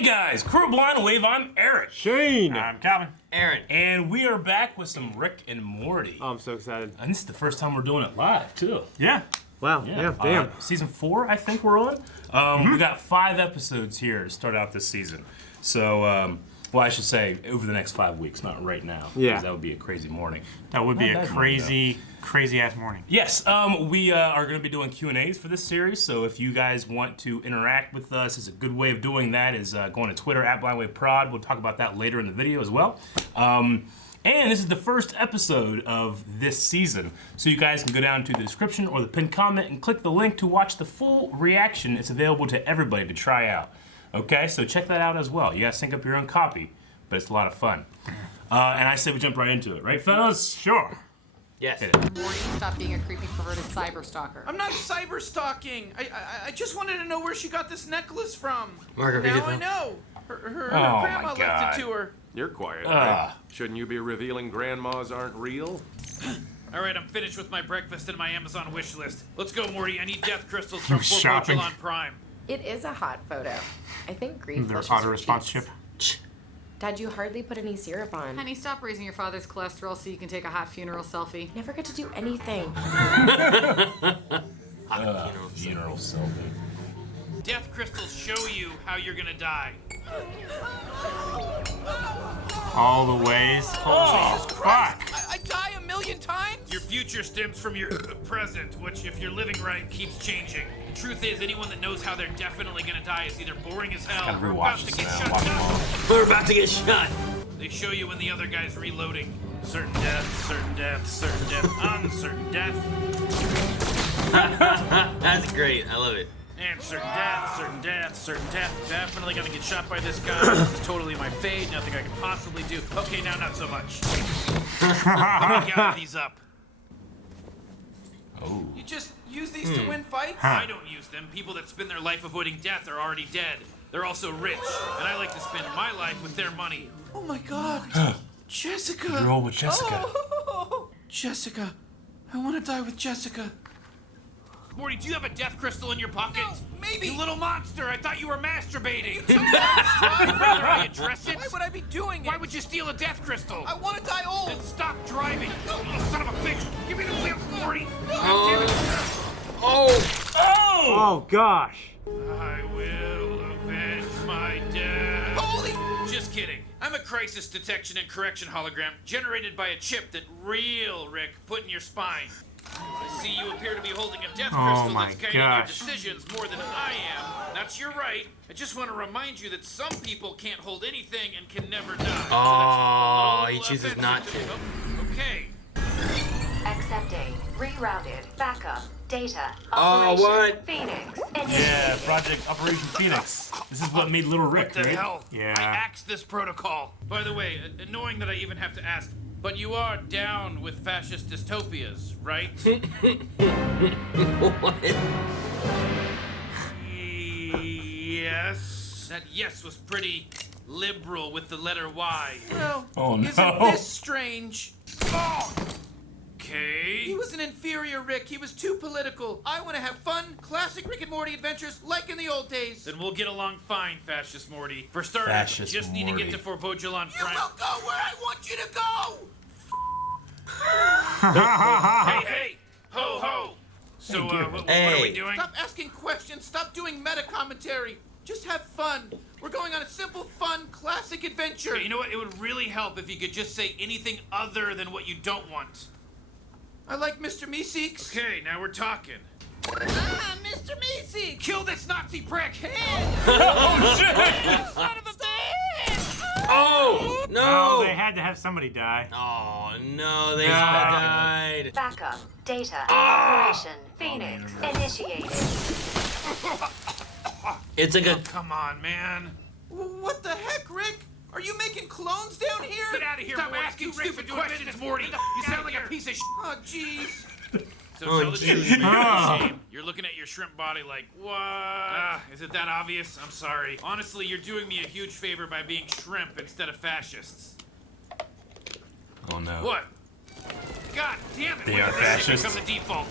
Hey guys, Crew Blind Wave, I'm Eric. Shane. I'm Calvin. Aaron. And we are back with some Rick and Morty. Oh, I'm so excited. And this is the first time we're doing it live, too. Yeah. Wow, yeah, damn. Season 4, I think we're on. We got 5 episodes here to start out this season. So, well, I should say over the next 5 weeks, not right now. Yeah. Because that would be a crazy morning. That would be Not a that morning, crazy ass morning. Yes, we are going to be doing Q&As for this series, so if you guys want to interact with us, is a good way of doing that is going to Twitter, @BlindWaveProd. We'll talk about that later in the video as well. And this is the first episode of this season, so you guys can go down to the description or the pinned comment and click the link to watch the full reaction. It's available to everybody to try out. Okay, so check that out as well. You guys sync up your own copy, but it's a lot of fun. And I say we jump right into it, right, fellas? Sure. Yes. Hit it. Morty, stop being a creepy, perverted cyber stalker. I'm not cyber stalking. I just wanted to know where she got this necklace from. Margarita. Now I know. Her Oh, grandma my left God. it to her. You're quiet, Ah. Rick. Shouldn't you be revealing grandmas aren't real? All right, I'm finished with my breakfast and my Amazon wish list. Let's go, Morty. I need death crystals from shopping. on Prime. It is a hot photo. I think grief Their flushes auto your response cheeks. chip. Dad, you hardly put any syrup on. Honey, stop raising your father's cholesterol so you can take a hot funeral selfie. Never get to do anything. Funeral selfie. Death crystals show you how you're gonna die. All the ways. Jesus fuck. Christ! I die a million times? Your future stems from your present, which, if you're living right, keeps changing. The truth is, anyone that knows how they're definitely gonna die is either boring as hell Gotta or about rewatch to this get now. shot Watch them down. all. We're about to get shot. They show you when the other guy's reloading. Certain death, certain death, certain death, uncertain death, That's great. I love it. and certain death, certain death, certain death. Definitely gonna get shot by this guy. This is totally my fate. Nothing I can possibly do. Okay, now not so much. Let me gather these up. Oh. You just use these to win fights? I don't use them. People that spend their life avoiding death are already dead. They're also rich, and I like to spend my life with their money. Oh my God. Jessica. Roll with Jessica. Oh. Jessica. I want to die with Jessica. Morty, do you have a death crystal in your pocket? No, maybe. You little monster! I thought you were masturbating. You took that Would rather I address it? Why would I be doing it? Why would you steal a death crystal? I want to die old. Then stop driving. You son of a bitch! Give me the wheel, Morty. Oh. Oh, gosh. I will avenge my death. Holy. Just kidding. I'm a crisis detection and correction hologram generated by a chip that real Rick put in your spine. I see you appear to be holding a death Oh crystal my that's guiding your gosh. decisions more than I am. That's your right. I just want to remind you that some people can't hold anything and can never die. So Oh, that's a he little chooses offensive not to to. me. Oh, okay. Accepting. Rerouted. Backup. Data. Oh, Operation what? Phoenix. Yeah, Initiated. Project Operation Phoenix. This is what made Little Rick, What the right? hell? Yeah. I axed this protocol. By the way, annoying that I even have to ask, but you are down with fascist dystopias, right? What? Yes. That yes was pretty liberal with the letter Y. Well, Oh, no. isn't this strange? Oh, Okay. he was an inferior Rick. He was too political. I want to have fun, classic Rick and Morty adventures like in the old days. Then we'll get along fine, Fascist Morty. For starters, Fascist just need to Morty. get to Forbodulon You Prime. will go where I want you to go. Hey, ho, ho. So, what are we Hey. doing? Stop asking questions. Stop doing meta commentary. Just have fun. We're going on a simple, fun, classic adventure. Okay, you know what? It would really help if you could just say anything other than what you don't want. I like Mr. Meeseeks. Okay, now we're talking. Ah, Mr. Meeseeks. Kill this Nazi prick! Oh, shit! Son of a bitch. Oh. Oh, No. they had to have somebody die. Oh no, they No. died. Backup. Data. Operation Phoenix. Initiated. It's like a. Come on, man. What the heck, Rick? Are you making clones down here? Get out of here, Stop Morty. asking Two Ricks stupid are doing questions, business. Morty. Get You the- sound like a piece of shit. Oh, jeez. So Oh, tell the geez. truth, man. Oh. Shame. You're looking at your shrimp body like, what? Is it that obvious? I'm sorry. Honestly, you're doing me a huge favor by being shrimp instead of fascists. Oh, no. What? God damn it. They when are did this shit fascists. become the default?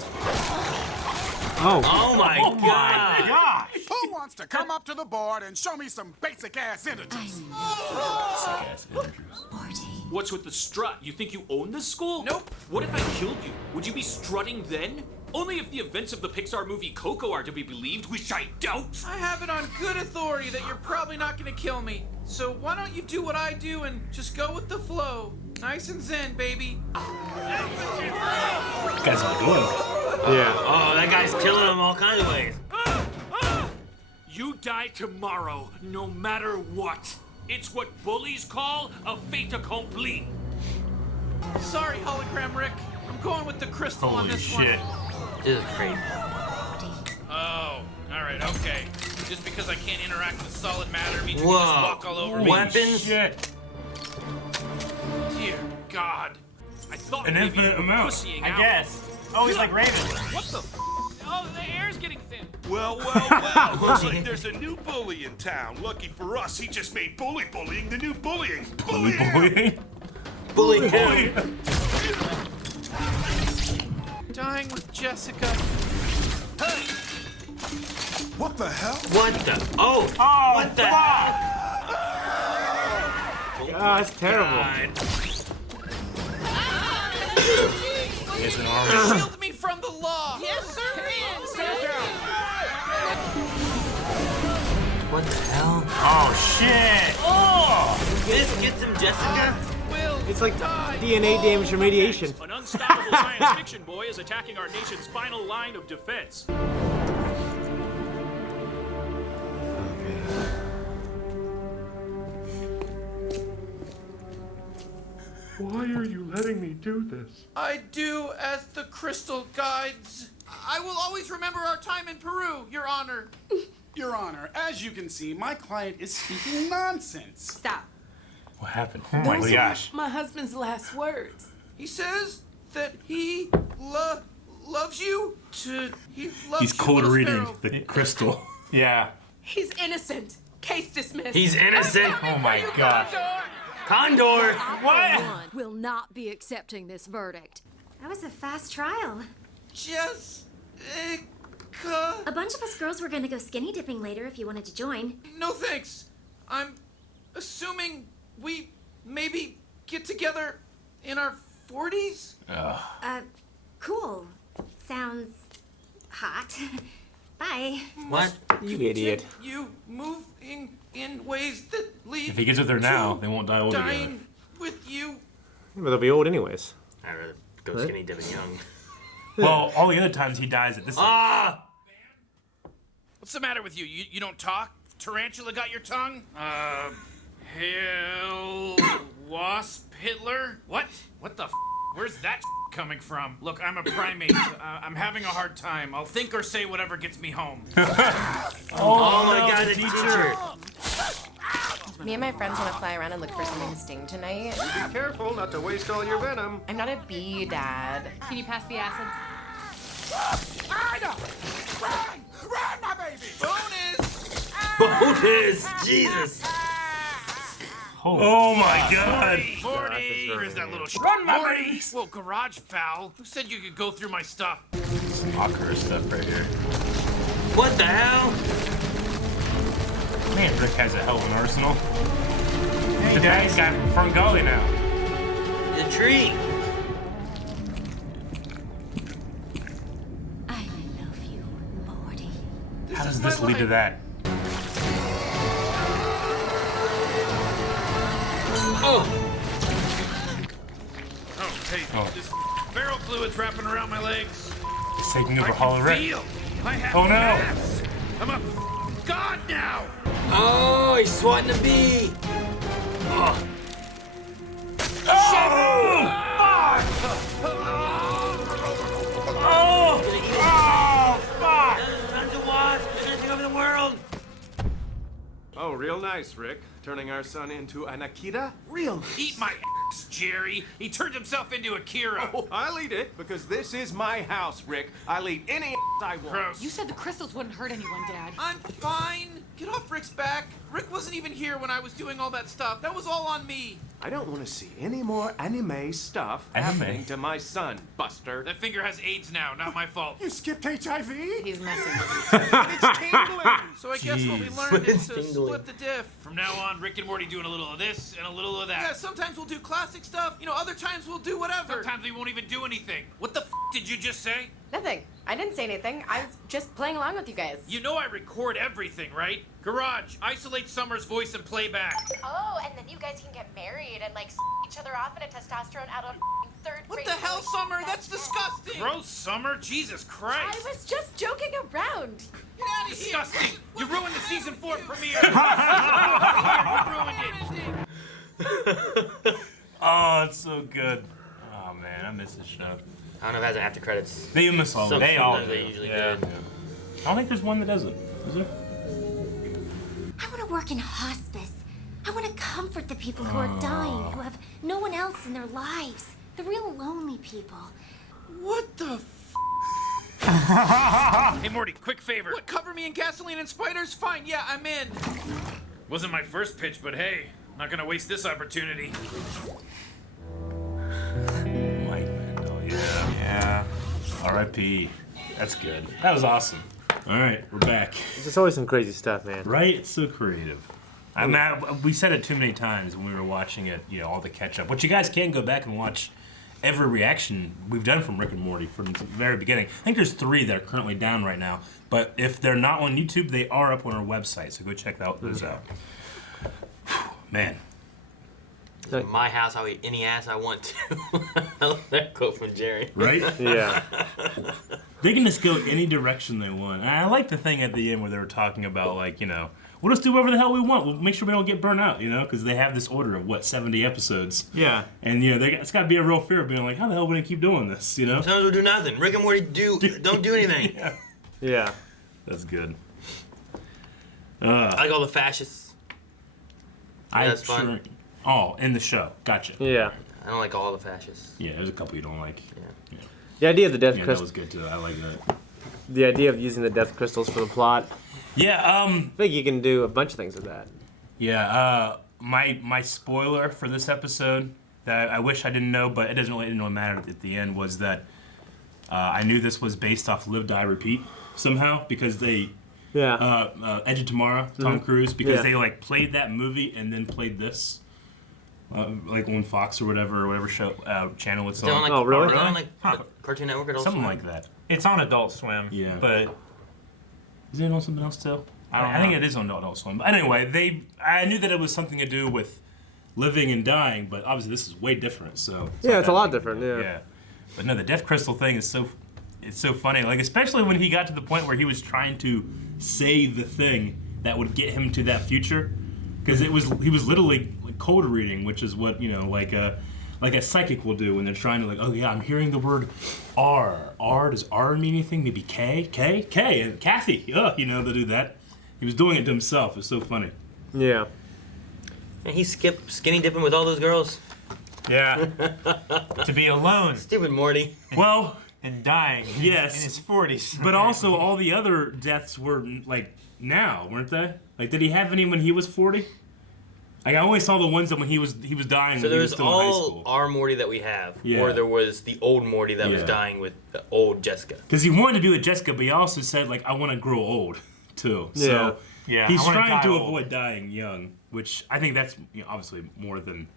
Oh. Oh my god. Gosh. Who wants wants to come up to the board and show me some basic-ass integers? What's with the strut? You think you own this school? Nope. What if I killed you? Would you be strutting then? Only if the events of the Pixar movie Coco are to be believed, which I doubt. I have it on good authority that you're probably not gonna kill me. So why don't you do what I do and just go with the flow? Nice and zen, baby. What guys are doing? Yeah. Oh, that guy's killing him all kinds of ways. You die tomorrow, no matter what. It's what bullies call a fait accompli. Sorry, hologram Rick. I'm going with the crystal on Holy this shit. This is crazy. Oh, all right, okay. Just because I can't interact with solid matter means you Whoa. can just walk all over me. Weapons? Shit. Dear God. I thought An maybe infinite you were amount. pussying I out. guess. Oh, he's like Raven. What the Oh, the air's getting thin. Well, looks like there's a new bully in town. Lucky for us, he just made bullying the new bullying. Bullying? Bully him. Dying with Jessica. What the hell? What the? Oh, what the? Oh, that's terrible. God. It's an arm. Shield me from the law. Yes, sir. What the hell? Oh, shit. Oh! This gets him, Jessica? It's like DNA damage remediation. An unstoppable science fiction boy is attacking our nation's final line of defense. Why are you letting me do this? I do as the crystal guides. I will always remember our time in Peru, Your Honor. Your Honor, as you can see, my client is speaking nonsense. Stop. What happened? Oh my gosh. My husband's last words. He says that he loves you. He loves He's you, cold little reading sparrow. the crystal. Yeah. He's innocent. Case dismissed. He's innocent. Oh my gosh. Condor. What? Will not be accepting this verdict. That was a fast trial. Jessica. A bunch of us girls were gonna go skinny dipping later if you wanted to join. No thanks. I'm assuming we maybe get together in our 40s? Cool. Sounds hot. Bye. What? You idiot. You moving in ways that lead If he gets with her now, they won't die old together. dying with you. But they'll be old anyways. I'd rather go skinny dipping young. Well, all the other times he dies at this age. Ah! What's the matter with you? You don't talk? Tarantula got your tongue? Hail Wasp Hitler? What? What the f? Where's that coming from? Look, I'm a primate. I'm having a hard time. I'll think or say whatever gets me home. Oh my God, the teacher. Me and my friends want to fly around and look for something to sting tonight. Be careful not to waste all your venom. I'm not a bee, Dad. Can you pass the acid? Ida! Run, my baby! Bonus! Jesus! Oh my God! Morty! Where's that little Run, my Morty! babies! Whoa, garage foul. Who said you could go through my stuff? Some Ocarina stuff right here. What the hell? Man, Rick has a hell of an arsenal. He's the bad guy from Fern Gully now. The tree. I love you, Morty. How does this lead to that? Oh! Oh, hey, this feral fluid's wrapping around my legs. He's taking over I Hollow can Rick. feel. I have Oh, no. mass. I'm a god now. Oh, he's swatting a bee. Oh. Tons of wasps. They're taking over the world. Oh, real nice, Rick. Turning our son into an Akira? Real. Eat my ass, Jerry. He turned himself into Akira. Oh, I'll eat it because this is my house, Rick. I'll eat any I want. Gross. You said the crystals wouldn't hurt anyone, Dad. I'm fine. Get off Rick's back. Rick wasn't even here when I was doing all that stuff. That was all on me. I don't want to see any more anime stuff happening to my son, Buster. That finger has AIDS now, not my fault. You skipped HIV? He's messing It's tingling. So I guess what we learned is to split the diff. From now on, Rick and Morty doing a little of this and a little of that. Yeah, sometimes we'll do classic stuff. You know, other times we'll do whatever. Sometimes we won't even do anything. What the f did you just say? Nothing. I didn't say anything. I was just playing along with you guys. You know I record everything, right? Garage, isolate Summer's voice and playback. Oh, and then you guys can get married and like each other off in a testosterone out of third grade. What the hell, Summer? That's disgusting. Gross, Summer. Jesus Christ. I was just joking around. Get out of here. Disgusting. You ruined the season 4 premiere. You ruined it. Oh, it's so good. Oh man, I miss this show. I don't know if it has after credits. They miss all. They all. They usually do. I don't think there's one that doesn't. Is there? I want to work in hospice. I want to comfort the people who are dying, who have no one else in their lives. The real lonely people. What the Hey, Morty, quick favor. What, cover me in gasoline and spiders? Fine, yeah, I'm in. Wasn't my first pitch, but hey, not gonna waste this opportunity. Mike Mandel, yeah. Yeah. R.I.P. That's good. That was awesome. All right, we're back. There's always some crazy stuff, man. Right? It's so creative. I mean, we said it too many times when we were watching it, you know, all the catch-up. Which you guys can go back and watch every reaction we've done from Rick and Morty from the very beginning. I think there's 3 that are currently down right now. But if they're not on YouTube, they are up on our website. So go check those out. Man. In my house, I'll eat any ass I want to. I love that quote from Jerry. Right? Yeah. They can just go any direction they want. And I like the thing at the end where they were talking about, like, you know, we'll just do whatever the hell we want. We'll make sure we don't get burnt out, you know, because they have this order of, what, 70 episodes. Yeah. And, you know, it's got to be a real fear of being like, how the hell are we going to keep doing this, you know? Sometimes we'll do nothing. Rick and Morty don't do anything. Yeah. Yeah. That's good. I like all the fascists. That's fun. Oh, in the show. Gotcha. Yeah. I don't like all the fascists. Yeah, there's a couple you don't like. Yeah. The idea of the death Yeah, that crystal. was good too. I like that. The idea of using the death crystals for the plot. Yeah, I think you can do a bunch of things with that. Yeah, my spoiler for this episode that I wish I didn't know, but it doesn't really matter at the end, was that I knew this was based off Live, Die, Repeat somehow, because they Edge of Tomorrow, Tom Cruise, because they like played that movie and then played this. Like on Fox or whatever show channel it's on. Like, oh, really? On like Cartoon Network or something like that. It's on Adult Swim. Yeah. But is it on something else still? I think it is on Adult Swim. But anyway, I knew that it was something to do with living and dying, but obviously this is way different. So it's a lot different. Yeah. Yeah. But no, the Death Crystal thing is so funny. Like especially when he got to the point where he was trying to say the thing that would get him to that future, because he was literally cold reading, which is what, you know, like a psychic will do when they're trying to, like, oh yeah, I'm hearing the word R. Does R mean anything? Maybe K, and Kathy. You know, to do that. He was doing it to himself. It's so funny. Yeah. And he skipped skinny dipping with all those girls. Yeah. To be alone. Stupid Morty. Well, and dying. Yes. In his 40s. But also all the other deaths were like now, weren't they? Like, did he have any when he was 40? Like, I only saw the ones that when he was dying. So when he was there's still in high school. all our Morty that we have, Yeah. or there was the old Morty that was dying with the old Jessica. Because he wanted to be with Jessica, but he also said, like, I want to grow old, too. Yeah. So Yeah, he's I wanna trying die to old. avoid dying young, which I think that's, you know, obviously more than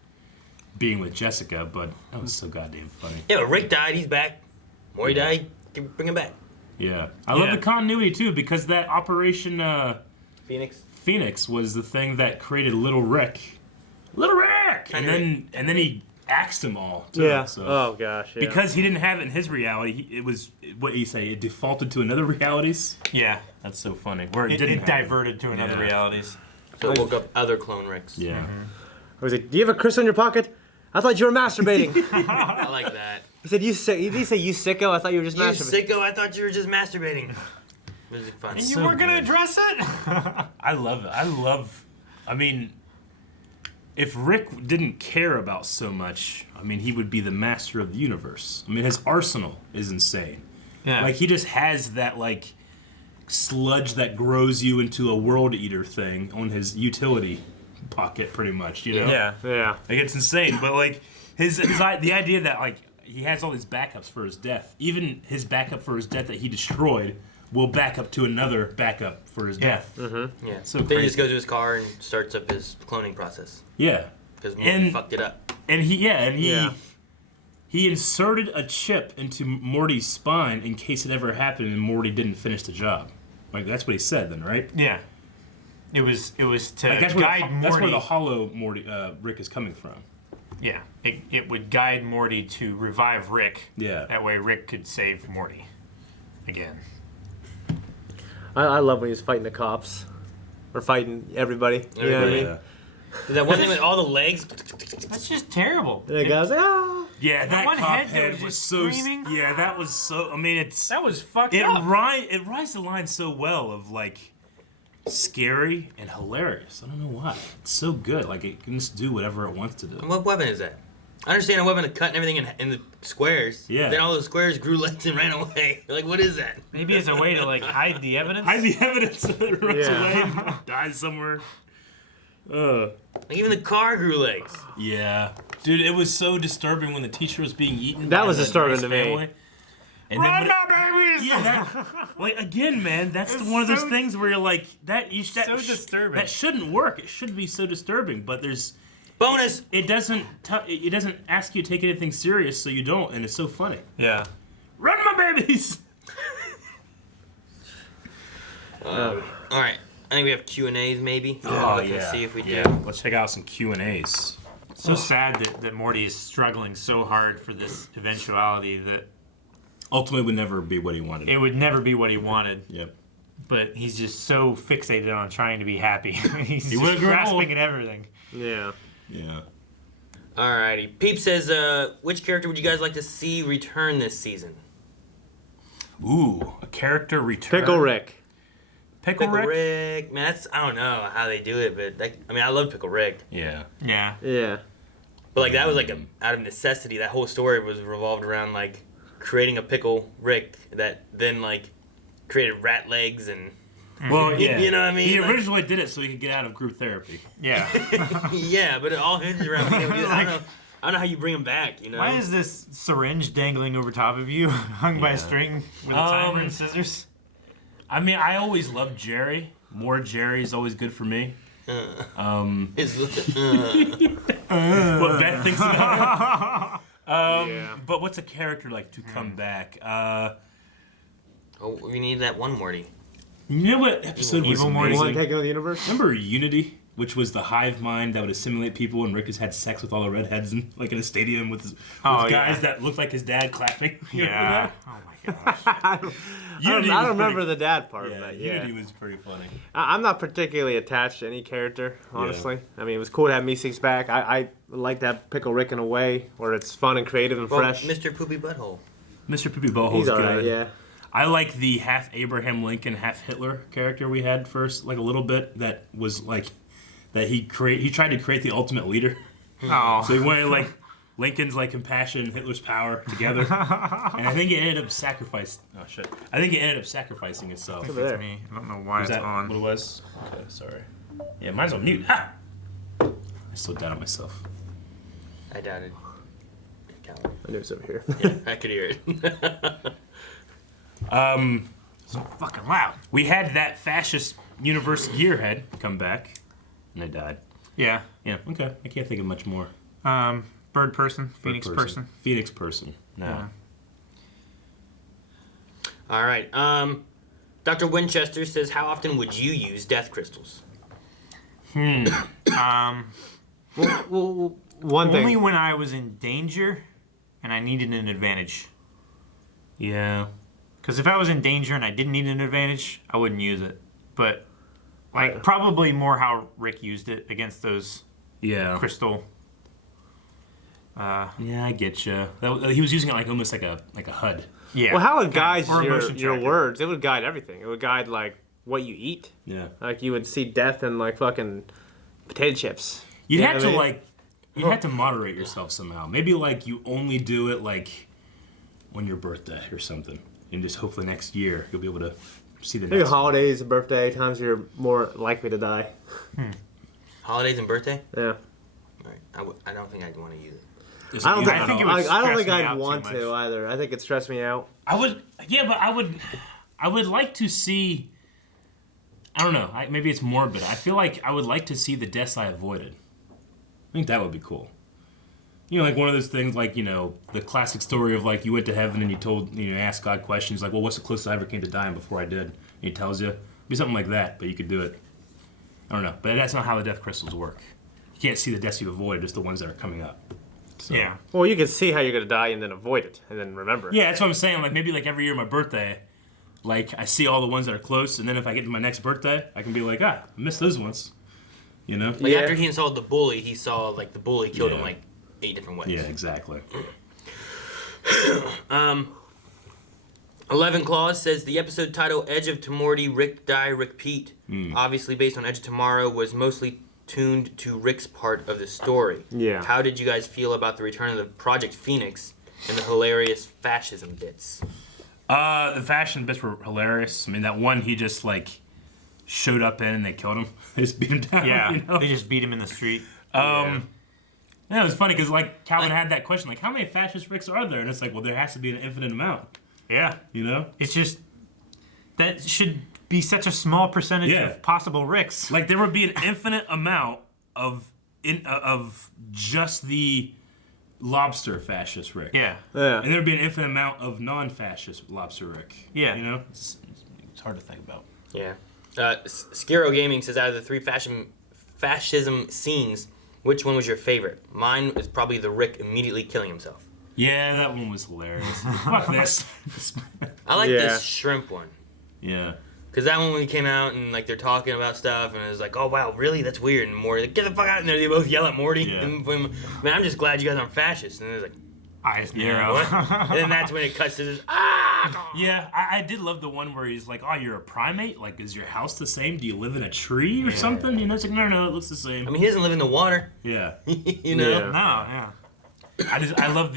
being with Jessica, but that was so goddamn funny. Yeah, but Rick died, he's back. Morty died, bring him back. Yeah. I love the continuity, too, because that Operation Phoenix was the thing that created Little Rick. Little Rick! And then he axed them all, too. Yeah. So. Oh, gosh. Yeah. Because he didn't have it in his reality, it was, what do you say, it defaulted to another realities? Yeah. That's so funny. Where It diverted to another realities. So it woke up other clone Ricks. Yeah. I was like, do you have a crystal in your pocket? I thought you were masturbating. I like that. He said, you sick. Did he say, you sicko? I thought you were just You masturbating. sicko, I thought you were just masturbating. It was fun. And you weren't going to address it? I love it. I mean, if Rick didn't care about so much, I mean, he would be the master of the universe. I mean, his arsenal is insane. Yeah. Like, he just has that, like, sludge that grows you into a world eater thing on his utility pocket, pretty much. You know? Yeah. Yeah. Like it's insane, but like the idea that like he has all these backups for his death, even his backup for his death that he destroyed will back up to another backup for his death. Mm-hmm. Yeah. So then crazy. he just goes to his car and starts up his cloning process. Yeah. Because Morty fucked it up. And he inserted a chip into Morty's spine in case it ever happened and Morty didn't finish the job. Like that's what he said then, right? Yeah. It was to Like, that's guide Morty. That's where the hollow Morty Rick is coming from. Yeah. It would guide Morty to revive Rick. Yeah. That way Rick could save Morty again. I love when he's fighting the cops. Or fighting everybody. You know what I mean? Yeah. That one thing with all the legs. That's just terrible. And the guy's like, ah. Yeah, that one cop head that head was was just so. screaming. Yeah, that was so. I mean, That was fucked it up. it rides the line so well of like scary and hilarious. I don't know why. It's so good. Like it can just do whatever it wants to do. And what weapon is that? I understand a weapon to cut everything in the squares. Yeah. Then all those squares grew legs and ran away. Like, what is that? Maybe it's a way to like hide the evidence. Hide the evidence so that it runs Yeah. away, and dies somewhere. Like even the car grew legs. Yeah, dude, it was so disturbing when the teacher was being eaten. That by was the disturbing nice to me. family. And Run, then babies! yeah, that, like again, man, that's It's one of those so- things where you're like that. so disturbing. That shouldn't work. It should be so disturbing, but there's bonus. It doesn't ask you to take anything serious, so you don't, and it's so funny. Yeah. Run, my babies! All right. I think we have Q&As maybe. Oh Look and yeah. see if we do. Yeah. Let's check out some Q&As. So sad that Morty is struggling so hard for this eventuality that Ultimately, would never be what he wanted. it would never be what he wanted. Yep. But he's just so fixated on trying to be happy. He's He just would've grown grasping old. at everything. Yeah. Yeah. Alrighty. Peep says, which character would you guys like to see return this season? Ooh, a character return. Pickle Rick. Pickle Rick? Man, that's, I don't know how they do it, but I mean, I love Pickle Rick. Yeah. Yeah. Yeah. But like that was like out of necessity. That whole story was revolved around like creating a Pickle Rick that then like created rat legs and. Well, yeah. You know what I mean? He Like- originally did it so he could get out of group therapy. Yeah. Yeah, but it all hinges around being able to do that. I don't know how you bring him back. You know. Why is this syringe dangling over top of you, hung by a string with a timer and scissors? I mean, I always loved Jerry. More Jerry is always good for me. What Beth thinks about it. But what's a character like to come back? Oh, we need that one Morty. You know what episode was Evil Morty. amazing? Taking over the universe? Remember Unity, which was the hive mind that would assimilate people, and Rick has had sex with all the redheads in like in a stadium with guys that looked like his dad clapping. You remember Yeah. that? Oh my gosh. Unity I was don't remember pretty- the dad part, Yeah, but yeah. Unity was pretty funny. I'm not particularly attached to any character, honestly. I mean, it was cool to have Meeseeks back. I like to have Pickle Rick in a way where it's fun and creative and Well, fresh. Mr. Poopy Butthole. Mr. Poopy Butthole's He's good. alright, yeah. I like the half Abraham Lincoln, half Hitler character we had first, like a little bit. That was like that he tried to create the ultimate leader. Oh. So he wanted like Lincoln's like compassion, Hitler's power together, and I think it ended up I think it ended up sacrificing itself. Over there. Me. I don't know why Was it's that on. what it was? Okay, sorry. Yeah, mine's on mute. Ha! I still doubt it myself. I doubted. I knew it was over here. Yeah, I could hear it. So fucking loud. We had that fascist universe gearhead come back, and they died. Yeah. Yeah. Okay. I can't think of much more. Bird person, Phoenix person. Phoenix person. No. Yeah. All right. Dr. Winchester says, how often would you use death crystals? Well, one Only thing. when I was in danger and I needed an advantage. Yeah. Because if I was in danger and I didn't need an advantage, I wouldn't use it. But like probably more how Rick used it against those crystal. Yeah, I get you. He was using it like almost like a HUD. Yeah. Well, how it guides Or your motion tracker. words, it would guide everything. It would guide, like, what you eat. Yeah. Like, you would see death in, like, fucking potato chips. You'd You know have what to I mean? like, you'd have to moderate yourself somehow. Maybe like you only do it like on your birthday or something, and just hopefully next year you'll be able to see the Maybe next. holidays, birthday, times you're more likely to die. Holidays and birthday? Yeah. Alright. I don't think I'd want to use it. I don't think me I'd out want too to much. either. I think it'd stress me out. I would, yeah, but I would like to see. I don't know. Maybe it's morbid. I feel like I would like to see the deaths I avoided. I think that would be cool. You know, like one of those things, like, you know, the classic story of like you went to heaven and you asked God questions like, well, what's the closest I ever came to dying before I did? And he tells you. It'd be something like that, but you could do it. I don't know, but that's not how the death crystals work. You can't see the deaths you avoided, just the ones that are coming up. So. Yeah. Well, you can see how you're gonna die and then avoid it, and then remember. Yeah, that's what I'm saying. Like maybe like every year my birthday, like I see all the ones that are close, and then if I get to my next birthday, I can be like, I missed those ones. You know? Like after he saw the bully, he saw like the bully killed him like 8 different ways. Yeah, exactly. 11 Claws says the episode title Edge of Tomorty, Rick Die, Rickpeat, obviously based on Edge of Tomorrow, was mostly tuned to Rick's part of the story. Yeah. How did you guys feel about the return of the Project Phoenix and the hilarious fascism bits? The fashion bits were hilarious. I mean, that one he just like showed up in and they killed him. They just beat him down. Yeah, you know? they just beat him in the street. Yeah, it was funny because like Calvin had that question, like, how many fascist Ricks are there? And it's like, well, there has to be an infinite amount. Yeah. You know? It's just, that should be such a small percentage of possible Ricks. Like, there would be an infinite amount of just the lobster fascist Rick. Yeah. Yeah. And there'd be an infinite amount of non-fascist lobster Rick. Yeah. You know? It's hard to think about. Yeah. Skiro Gaming says out of the 3 fascism scenes, which one was your favorite? Mine is probably the Rick immediately killing himself. Yeah, that one was hilarious. Fuck this. I like this shrimp one. Yeah. Because that one when he came out and like they're talking about stuff and it was like, oh wow, really? That's weird. And Morty, like, get the fuck out! And they both yell at Morty. Yeah. And man, I'm just glad you guys aren't fascists. And it's like, eyes narrow. What? And then that's when it cuts to this. Yeah, I did love the one where he's like, oh, you're a primate? Like, is your house the same? Do you live in a tree or something? You know, it's like, no, it looks the same. I mean, he doesn't live in the water. Yeah. You know? No, yeah. I love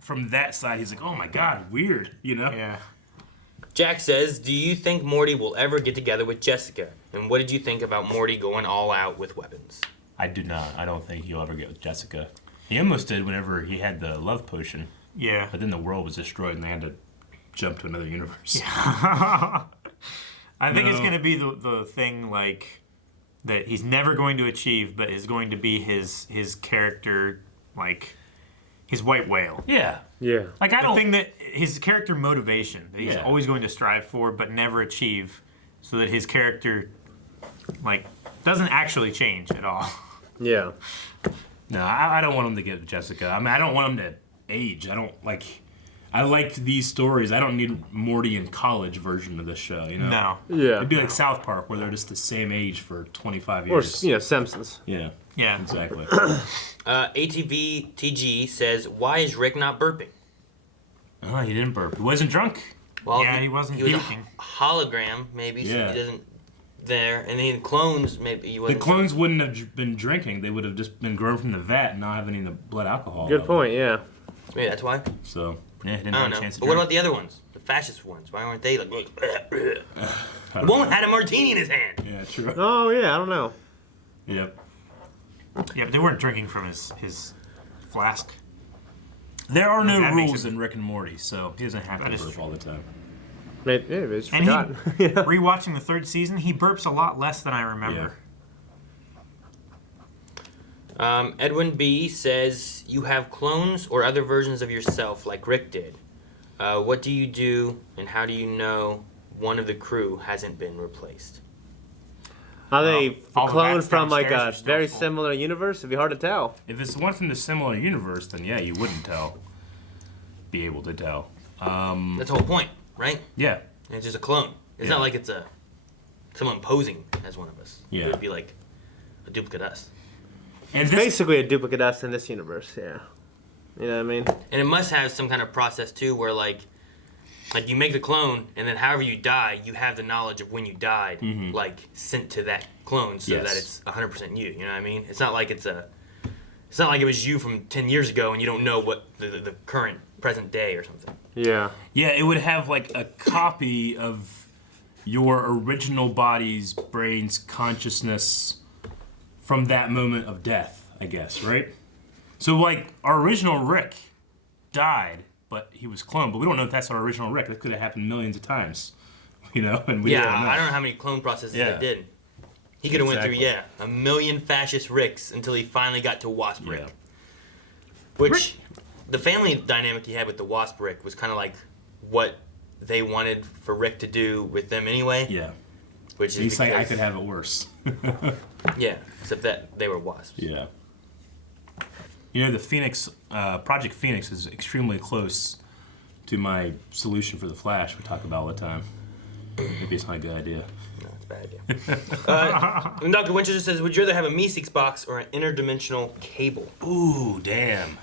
from that side, he's like, oh my God, weird, you know? Yeah. Jack says, do you think Morty will ever get together with Jessica? And what did you think about Morty going all out with weapons? I do not. I don't think he'll ever get with Jessica. He almost did whenever he had the love potion. Yeah. But then the world was destroyed and they had to jump to another universe. I think it's going to be the thing, like, that he's never going to achieve, but is going to be his character, like, his white whale. Yeah. Yeah. Like, I don't... The thing that, his character motivation, that he's Yeah. always going to strive for, but never achieve, so that his character, like, doesn't actually change at all. Yeah. No, I don't want him to get with Jessica. I mean, I don't want him to age. I liked these stories. I don't need Morty in college version of this show, you know? No. Yeah. It'd be like South Park, where they're just the same age for 25 Or, years. you know, Simpsons. Yeah. Yeah. Exactly. ATV TG says, why is Rick not burping? Oh, he didn't burp. He wasn't drunk. Well, Yeah, he wasn't was puking. a hologram, maybe, so Yeah. he doesn't there. And then clones, maybe he The wasn't. clones wouldn't have been drinking. They would have just been grown from the vat and not having any blood alcohol. Good point, yeah. Maybe that's why. So, yeah, he didn't I have don't a know. chance to But what drink. about the other ones? The fascist ones? Why aren't they like... The one had a martini in his hand. Yeah, true. Oh, yeah, I don't know. Yep. Yeah, but they weren't drinking from his flask. There are no That makes rules in Rick and Morty, so he doesn't have That to is burp true. all the time. Maybe it's And forgotten. rewatching the 3rd season, he burps a lot less than I remember. Edwin B says, you have clones or other versions of yourself like Rick did. What do you do and how do you know one of the crew hasn't been replaced? Are they all the cloned bats from like downstairs a are still very full. similar universe? It'd be hard to tell. If it's one from the similar universe, then yeah, you wouldn't tell. Be able to tell. That's the whole point, right? Yeah. And it's just a clone. It's not like it's someone posing as one of us. Yeah. It would be like a duplicate us. And It's basically a duplicate us in this universe, yeah. You know what I mean? And it must have some kind of process too where like you make the clone and then however you die, you have the knowledge of when you died, like sent to that clone so that it's 100% you. You know what I mean? It's not like it's not like it was you from 10 years ago and you don't know what the current present day or something. Yeah. Yeah, it would have like a copy of your original body's brain's consciousness from that moment of death, I guess, right? So, like, our original Rick died, but he was cloned. But we don't know if that's our original Rick. That could have happened millions of times, you know? And we don't know. I don't know how many clone processes it did. He could have went through, a million fascist Ricks until he finally got to Wasp Rick. Which, the family dynamic he had with the Wasp Rick was kind of like what they wanted for Rick to do with them anyway. Yeah. Which is he's like, I could have it worse. Yeah, except that they were wasps. Yeah. You know, the Phoenix, Project Phoenix is extremely close to my solution for the Flash we talk about all the time. Maybe it's not a good idea. No, it's a bad idea. Dr. Winchester says, would you rather have a Meeseeks box or an interdimensional cable? Ooh, damn.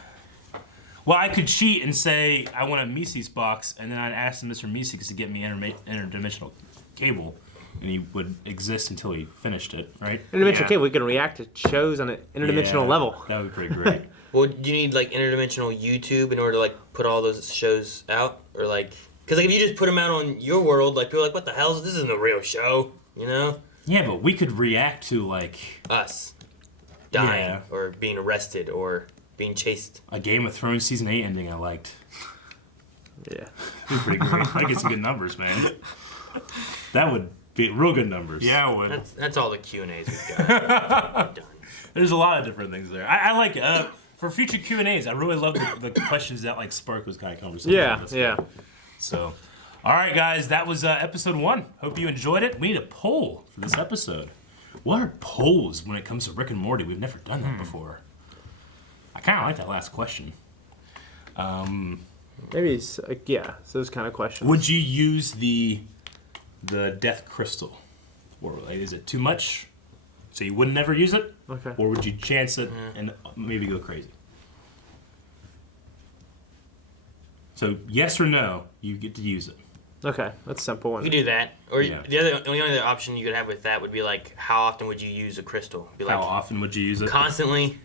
Well, I could cheat and say I want a Meeseeks box, and then I'd ask Mr. Meeseeks to get me interdimensional cable, and he would exist until he finished it, right? Interdimensional cable, we can react to shows on an interdimensional level. That would be pretty great. Well, do you need like interdimensional YouTube in order to like put all those shows out, or like, because like if you just put them out on your world, like people are like, what the hell? This isn't a real show, you know? Yeah, but we could react to like us dying or being arrested or being chased. A Game of Thrones season 8 ending I liked. Yeah, pretty great. I get some good numbers, man. That would be real good numbers. Yeah, it would. That's all the Q&As we've got. There's a lot of different things there. I like it. For future Q&As, I really love the questions that like spark those kind of conversations. Yeah. So, all right, guys, that was episode 1. Hope you enjoyed it. We need a poll for this episode. What are polls when it comes to Rick and Morty? We've never done that before. I kind of like that last question. Maybe it's, those kind of questions. Would you use the death crystal? Or like, is it too much? So you would never use it? Okay. Or would you chance it and maybe go crazy? So yes or no, you get to use it. Okay, that's a simple one. You do that, or the only other option you could have with that would be like, how often would you use a crystal? Be like, how often would you use it? Constantly.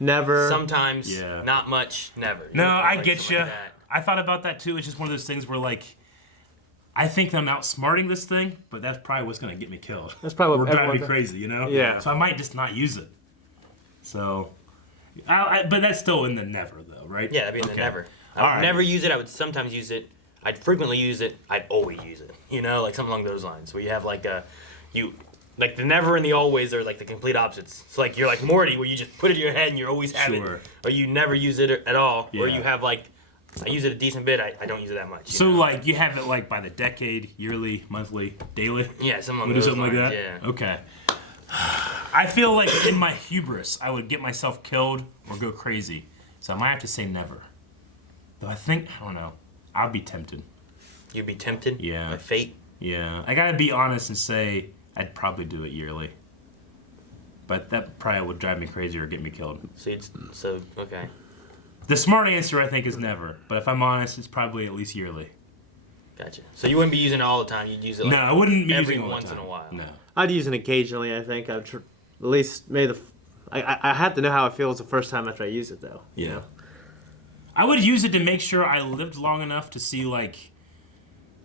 Never. Sometimes. Not much. Never. No, I like get you. Like that. I thought about that too. It's just one of those things where like, I think I'm outsmarting this thing, but that's probably what's gonna get me killed. That's probably what or drive me everyone- crazy, you know? Yeah. So I might just not use it. So, but that's still in the never though, right? Yeah, that'd be in the never. I would never use it. I would sometimes use it. I'd frequently use it. I'd always use it. You know, like something along those lines. Where you have like like the never and the always are like the complete opposites. So like you're like Morty, where you just put it in your head and you always have it, or you never use it at all, or you have like, I use it a decent bit. I don't use it that much. So like you have it like by the decade, yearly, monthly, daily. Yeah, something Would do something lines, like that. yeah. Okay. I feel like in my hubris, I would get myself killed or go crazy. So I might have to say never. Though I don't know. I'd be tempted. You'd be tempted? Yeah. By fate? Yeah. I gotta be honest and say I'd probably do it yearly. But that probably would drive me crazy or get me killed. So okay. The smart answer, I think, is never. But if I'm honest, it's probably at least yearly. Gotcha. So you wouldn't be using it all the time. You'd use it like No, I wouldn't be every using it all the once in time. a while. No. I'd use it occasionally, I think. At least maybe I have to know how it feels the first time after I use it, though. Yeah. I would use it to make sure I lived long enough to see, like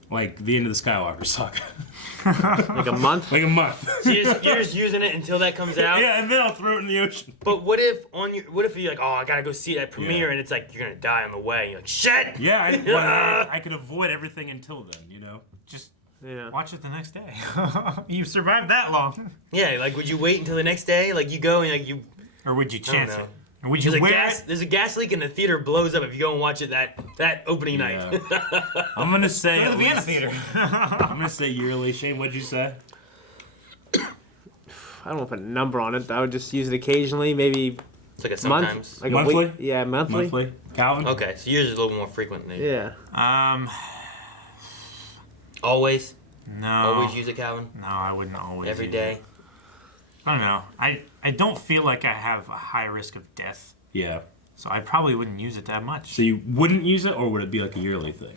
the end of the Skywalker saga. Like a month? Like a month. So you're just using it until that comes out? Yeah, and then I'll throw it in the ocean. But what if you're like, oh, I gotta go see that premiere, and it's like you're gonna die on the way. And you're like, shit. Yeah, I could avoid everything until then, you know. Just watch it the next day. You survived that long. Yeah, like would you wait until the next day? Like you go and like you. Or would you I don't chance know. it? Or would you There's a gas leak and the theater blows up if you go and watch it that opening night. I'm gonna say Go to the Vienna Theater. I'm gonna say yearly. Shane, what'd you say? I don't know if a number on it. I would just use it occasionally, maybe It's like a sometimes. like monthly? a week. Yeah, monthly. Monthly. Calvin? Okay, so yours is a little more frequent than Yeah. Always? No. Always use it, Calvin? No, I wouldn't always. Every use day? it. I don't know. I don't feel like I have a high risk of death. Yeah. So I probably wouldn't use it that much. So you wouldn't use it, or would it be like a yearly thing?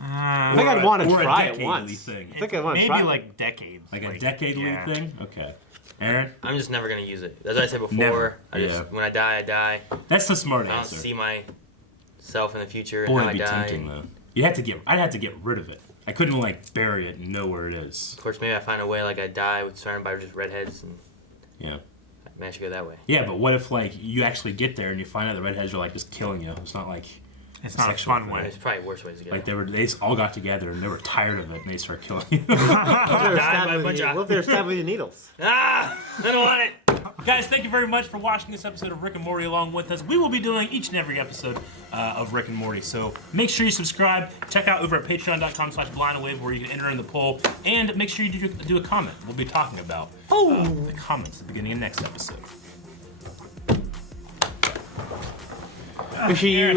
I think I'd want to or a try it decade-ly once. thing. I think I'd want to Maybe try it. like decade. Like a decade lead thing? Okay. Aaron? I'm just never gonna use it. As I said before, Never. when I die, I die. That's the smart I don't answer. see myself in the future and Boy, how it'd I be die. tempting though. I'd have to get rid of it. I couldn't like bury it and know where it is. Of course, maybe I find a way like I die with surrounded by just redheads and Yeah. Man, I should go that way. Yeah, but what if like you actually get there and you find out the redheads are like just killing you? It's not like it's not a fun way. There's probably worse ways to get. Like they all got together and they were tired of it and they started killing you. What if they're stabbed with needles? Ah, I don't want it. Guys, thank you very much for watching this episode of Rick and Morty along with us. We will be doing each and every episode of Rick and Morty, so make sure you subscribe. Check out over at patreon.com/blindawave where you can enter in the poll, and make sure you do a comment. We'll be talking about the comments at the beginning of next episode. Make sure you